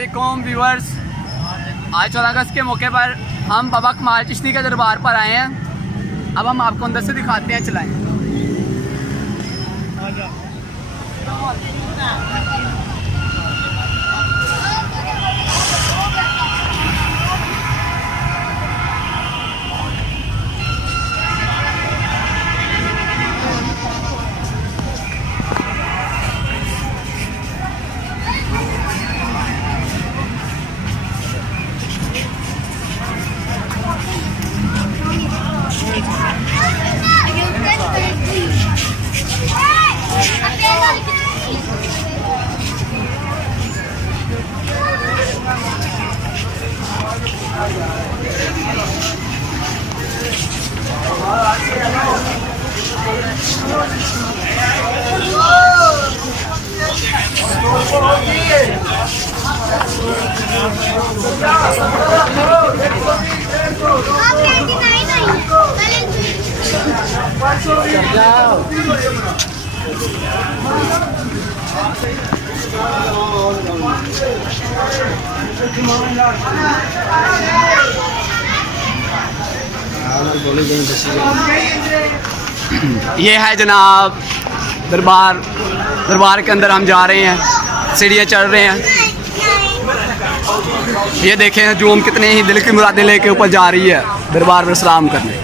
अस्सलामुअलैकुम व्यूअर्स, आज 14 अगस्त के मौके पर हम बाबा कमाल चिश्ती के दरबार पर आए हैं। अब हम आपको अंदर से दिखाते हैं, चलाएं। ये है जनाब दरबार के अंदर हम जा रहे हैं, सीढ़ियाँ चढ़ रहे हैं। ये देखें जूम कितने ही दिल की मुरादें लेके ऊपर जा रही है दरबार पर सलाम करने।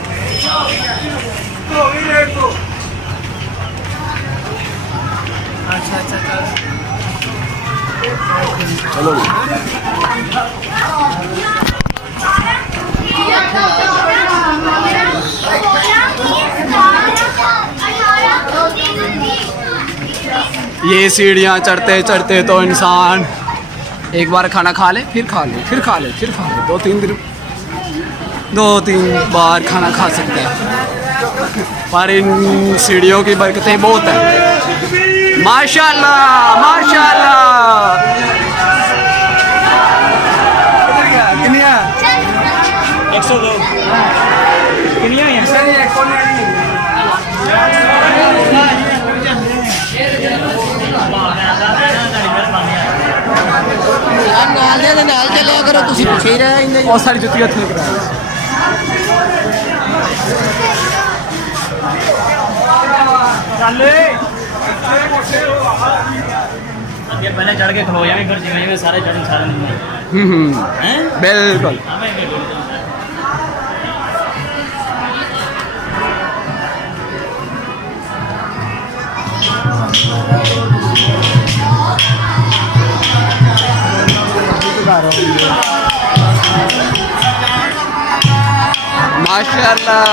चलो ये सीढ़ियाँ चढ़ते चढ़ते तो इंसान एक बार खाना खा ले, फिर खा ले, फिर खा ले, फिर खा ले, दो तीन बार खाना खा सकते हैं। पर इन सीढ़ियों की बरकतें बहुत हैं। माशाल्लाह माशाल्लाह। कितनी है? 102 कितनी है? नाल चलिया करो, तुसी पीछे ही रहे। और सारी जुत्ती हथ नहीं कराई। पहले चढ़ के खलो जाएंगे, फिर जिंदगी सारे चढ़ सारे बिल्कुल। माशाल्लाह।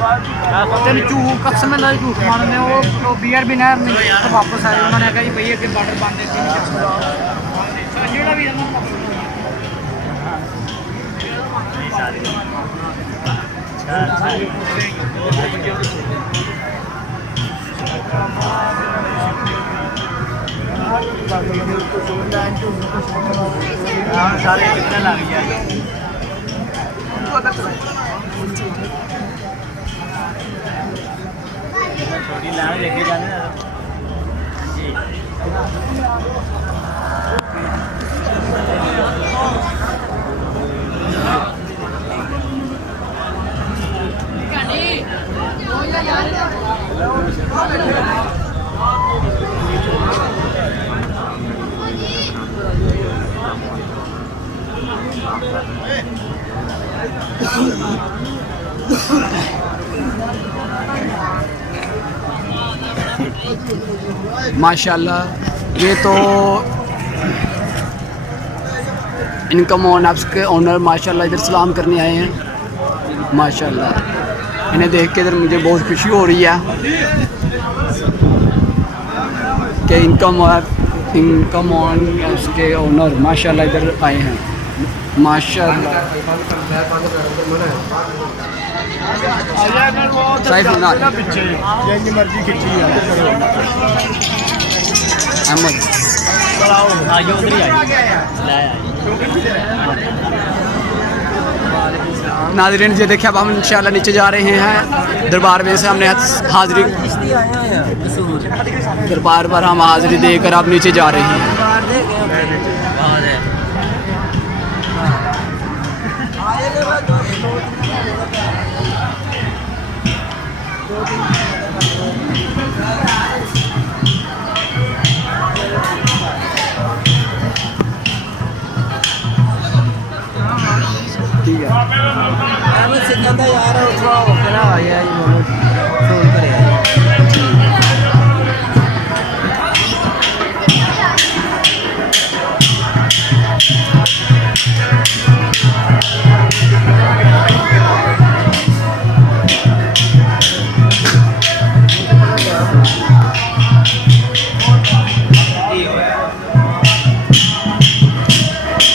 तेन झूठ कसम ला झूठ मारने वो बीयर भी नहर नहीं तो वापस आए उन्होंने कहा जी भैया के बॉर्डर बंद है भी सारे कितने लग गया छोटी लाइन लेके जाने जी माशाल्लाह ये तो इनकमोन ऐप्स के ओनर माशाल्लाह इधर सलाम करने आए हैं। माशाल्लाह इन्हें देख के इधर मुझे बहुत खुशी हो रही है कि इनकमोन ऐप्स के ओनर माशाल्लाह इधर आए हैं। माशाल्लाह सही सुना मर्जी खिंची अहमद नाज़रीन ये देखिए अब हम इंशाल्लाह नीचे जा रहे हैं दरबार में से हमने हाज़िरी दरबार पर हम हाज़िरी देकर अब नीचे जा रहे हैं। ठीक है यार फोन करेगा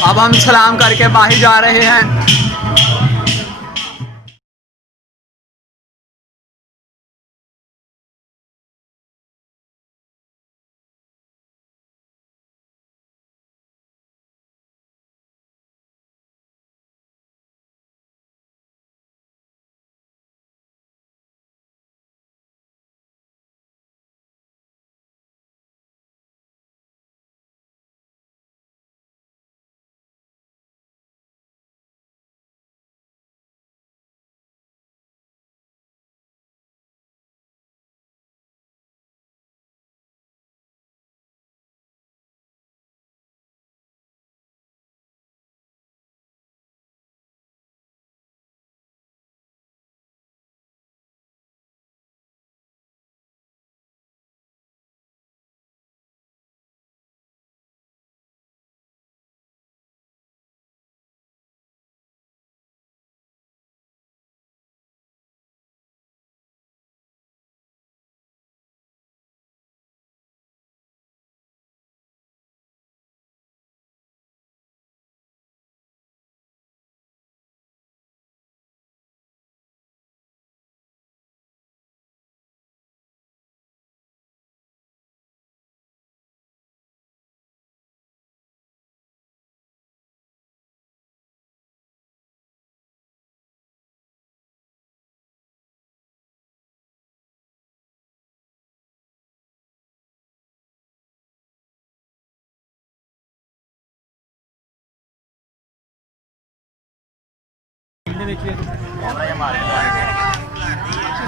अब हम सलाम करके बाहर जा रहे हैं।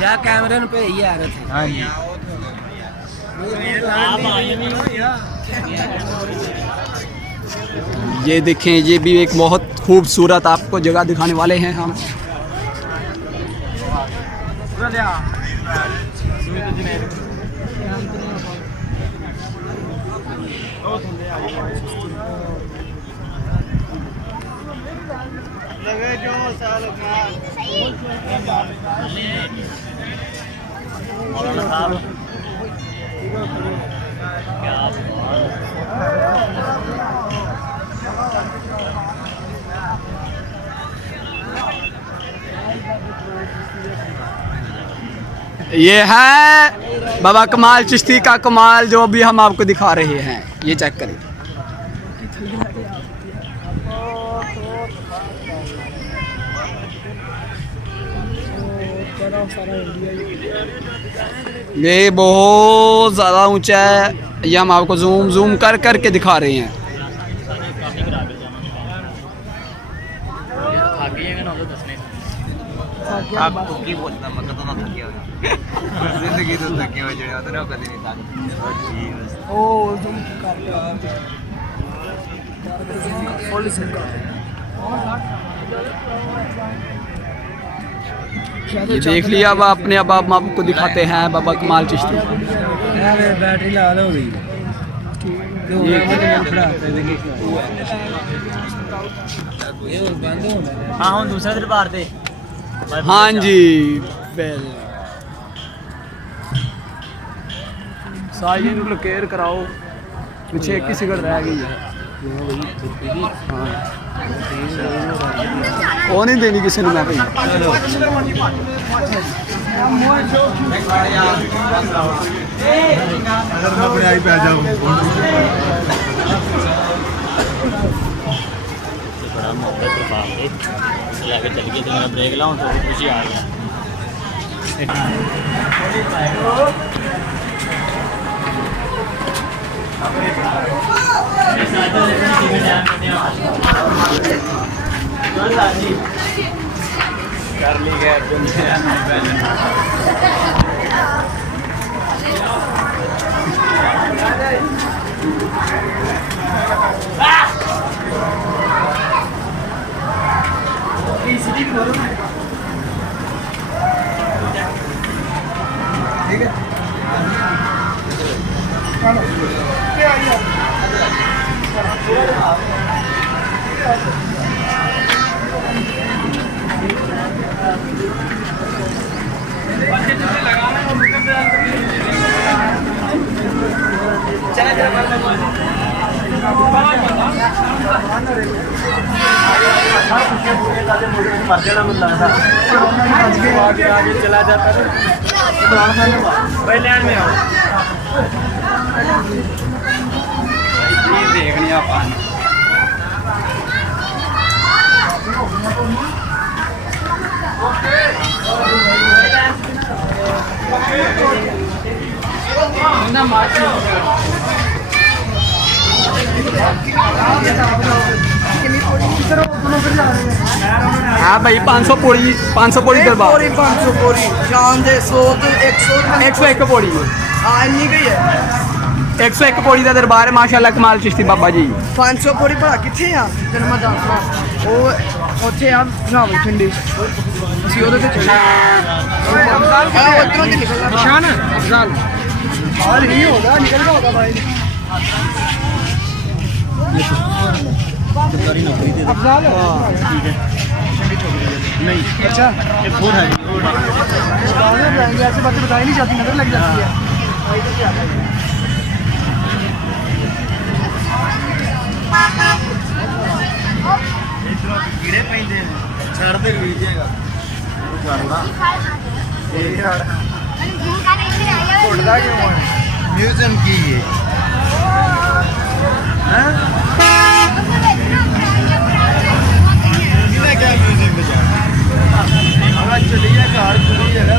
या कैमरे पे ही आ रहे थे। हाँ जी ये देखें ये भी एक बहुत खूबसूरत आपको जगह दिखाने वाले हैं हम। मौलाना साहब क्या ये है बाबा कमाल चिश्ती का कमाल जो अभी हम आपको दिखा रहे हैं, ये चेक करिए। ये बहुत ज़्यादा ऊंचा है, ये हम आपको जूम जूम कर कर के दिखा रहे हैं। जिंदगी तो थके हुए जो होते ना कभी नहीं थकते। ये देख लिया, अब अपने अब आप आपको दिखाते हैं बाबा कमाल चिश्ती। बैटरी लाल हो गई। हाँ हम दूसरे दरबार थे। हाँ जी बिल साइए लोकेर कराओ, पीछे एक ही सिगरेट रह गई है। हाँ वो नहीं देनी किसी ने, मैं भाई बड़ा मोहब्बत दरबार थे, चला के चल गए तो मैं ब्रेक लाऊं तो खुशी आ गया। कर ली गया ठीक है। आगे चला जाता है पहले में आओ देखनी आप हाँ भाई 500 पौड़ी दरबार 500 पौड़ी शान दे 100 तो 101 पौड़ी हाँ इन्नी गई है 101 पौड़ी का दरबार है माशाल्लाह कमाल चिश्ती बाबा जी। 500 पौड़ी भला किथे आ तेन मैं दसदा ਉਹ ਉੱਥੇ ਆ ਰਾਵਲ ਪਿੰਡੀ ਅਸੀਂ ਉਹਦੇ ਤੇ ਚੱਲੇ ਉਧਰੋਂ ਦੀ ਨਿਕਲਣਾ ਨਿਸ਼ਾਨ ਅਫਜ਼ਾਲ ਹਾਲ ਹੀ ਹੋਗਾ ਨਿਕਲਦਾ ਹੋਗਾ ਭਾਈ अफजाल ठीक है नहीं अच्छा ये फोन है ऐसे बातें बताई नहीं जाती, नजर लग जाती है। कीड़े पैंदे छड़ दे वीजेगा म्यूजियम की है क्या म्यूजिक में जाना चलिए कार खुली जगह